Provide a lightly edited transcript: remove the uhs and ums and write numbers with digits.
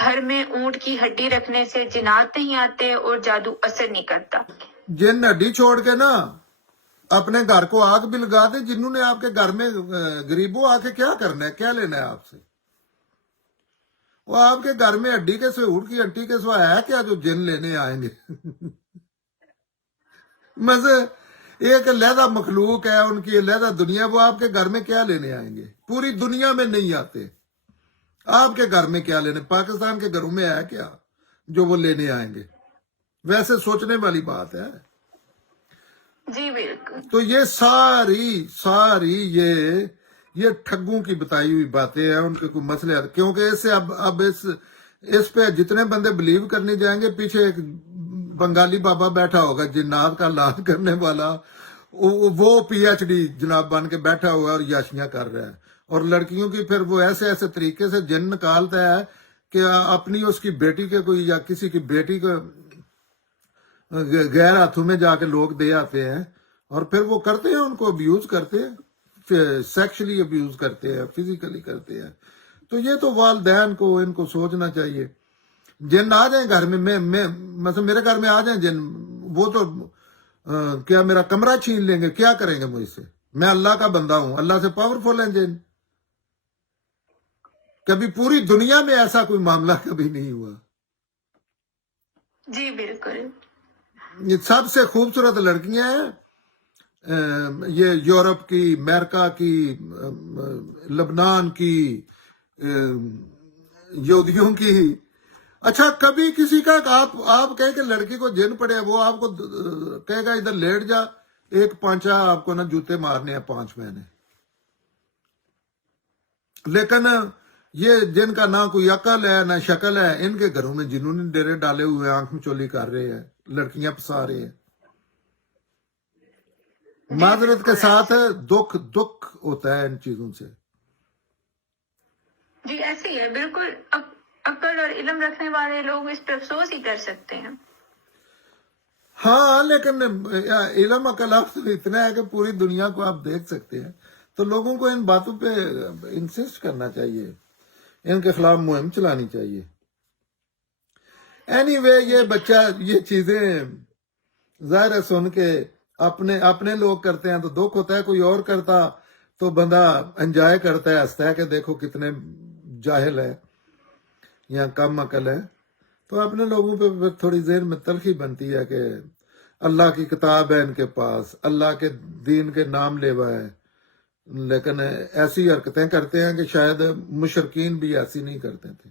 گھر میں اونٹ کی ہڈی رکھنے سے جنات نہیں آتے اور جادو اثر نہیں کرتا۔ جن ہڈی چھوڑ کے نا اپنے گھر کو آگ بھی لگا دے، جنہوں نے آپ کے گھر میں غریبوں آ کے کیا کرنا ہے، کیا لینا ہے آپ سے؟ وہ آپ کے گھر میں ہڈی کے سوائے، اونٹ کی ہڈی کے سوائے ہے کیا جو جن لینے آئیں گے؟ مزے ایک علیحدہ مخلوق ہے، ان کی علیحدہ دنیا، وہ آپ کے گھر میں کیا لینے آئیں گے؟ پوری دنیا میں نہیں آتے، آپ کے گھر میں کیا لینے؟ پاکستان کے گھروں میں ہے کیا جو وہ لینے آئیں گے؟ ویسے سوچنے والی بات ہے۔ جی بالکل۔ تو یہ ساری یہ ٹھگوں کی بتائی ہوئی باتیں ہیں، ان کے کوئی مسئلے ہیں، کیونکہ اس سے اب اس پہ جتنے بندے بلیو کرنے جائیں گے، پیچھے ایک بنگالی بابا بیٹھا ہوگا جنات کا علاج کرنے والا، وہ پی ایچ ڈی جناب بن کے بیٹھا ہوا ہے اور یاشیاں کر رہا ہے، اور لڑکیوں کی پھر وہ ایسے طریقے سے جن نکالتا ہے کہ اپنی اس کی بیٹی کے کوئی یا کسی کی بیٹی کو غیر ہاتھوں میں جا کے لوگ دے آتے ہیں، اور پھر وہ کرتے ہیں، ان کو ابیوز کرتے ہیں، سیکشلی ابیوز کرتے ہیں، فزیکلی کرتے ہیں۔ تو یہ تو والدین کو ان کو سوچنا چاہیے۔ جن آ جائیں گھر میں مثلا میرے گھر میں آ جائیں جن، وہ تو کیا میرا کمرہ چھین لیں گے؟ کیا کریں گے مجھ سے؟ میں اللہ کا بندہ ہوں، اللہ سے پاورفل ہیں جن۔ کبھی پوری دنیا میں ایسا کوئی معاملہ کبھی نہیں ہوا۔ جی بالکل۔ یہ سب سے خوبصورت لڑکیاں ہیں، یہ یورپ کی، امریکہ کی، لبنان کی، یہودیوں کی۔ اچھا کبھی کسی کا آپ کہیں کہ لڑکی کو جن پڑے، وہ آپ کو کہے گا ادھر لیٹ جا، ایک پانچا آپ کو نا جوتے مارنے ہیں 5 مہینے۔ لیکن یہ جن کا نہ کوئی عقل ہے نہ شکل ہے، ان کے گھروں میں جنہوں نے ڈیرے ڈالے ہوئے ہیں، آنکھ میں چولی کر رہے ہیں، لڑکیاں پسا رہے ہیں۔ معذرت کے ساتھ دکھ ہوتا ہے ان چیزوں سے۔ جی ایسے ہی ہے بالکل۔ عقل اور علم رکھنے والے لوگ اس پہ افسوس ہی کر سکتے ہیں۔ ہاں لیکن علم عقل اتنا ہے کہ پوری دنیا کو آپ دیکھ سکتے ہیں، تو لوگوں کو ان باتوں پہ انسسٹ کرنا چاہیے، ان کے خلاف مہم چلانی چاہیے۔ اینی وے یہ بچہ یہ چیزیں ظاہر ہے سن کے اپنے لوگ کرتے ہیں تو دکھ ہوتا ہے، کوئی اور کرتا تو بندہ انجوائے کرتا ہے، ہنستا ہے کہ دیکھو کتنے جاہل ہے یا کم عقل ہے۔ تو اپنے لوگوں پہ تھوڑی ذہن میں تلخی بنتی ہے کہ اللہ کی کتاب ہے ان کے پاس، اللہ کے دین کے نام لیوا ہے، لیکن ایسی حرکتیں کرتے ہیں کہ شاید مشرکین بھی ایسی نہیں کرتے تھے۔